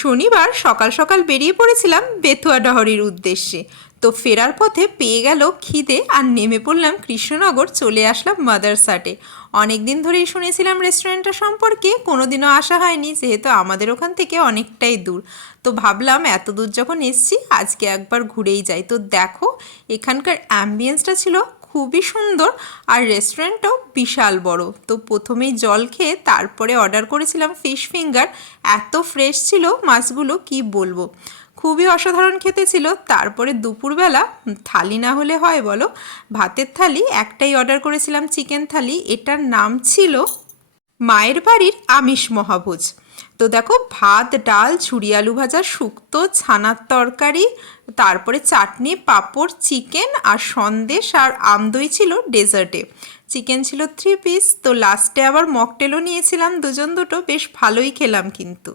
শনিবার সকাল সকাল বেরিয়ে পড়েছিলাম বেতুয়াডহরির উদ্দেশ্যে। তো ফেরার পথে পেয়ে গেল খিদে, আর নেমে পড়লাম কৃষ্ণনগর, চলে আসলাম মাদারসাটে। অনেক দিন ধরেই শুনেছিলাম রেস্টুরেন্টটা সম্পর্কে, কোনোদিনও আসা হয়নি যেহেতু আমাদের ওখান থেকে অনেকটাই দূর। তো ভাবলাম এত দূর যখন এসছি আজকে একবার ঘুরেই যাই। তো দেখো, এখানকার অ্যাম্বিয়েন্সটা ছিল খুবই সুন্দর, আর রেস্টুরেন্টটাও বিশাল বড়। তো প্রথমেই জল খেয়ে তারপরে অর্ডার করেছিলাম ফিশ ফিঙ্গার। এত ফ্রেশ ছিল মাছগুলো, কি বলবো, খুবই অসাধারণ খেতে ছিল। তারপরে দুপুরবেলা থালি না হলে হয় বলো, ভাতের থালি একটাই অর্ডার করেছিলাম, চিকেন থালি। এটার নাম ছিল মায়ের বাড়ির আমিষ মহাভোজ। তো দেখো, ভাত, ডাল, ঝুরি আলু ভাজা, শুক্তো, ছানার তরকারি, তারপরে চাটনি, পাঁপড়, চিকেন আর সন্দেশ আর আমদই ছিল ডেজার্টে। চিকেন ছিল 3 পিস। তো লাস্টে আবার মকটেলও নিয়েছিলাম দুজন দুটো, বেশ ভালোই খেলাম কিন্তু।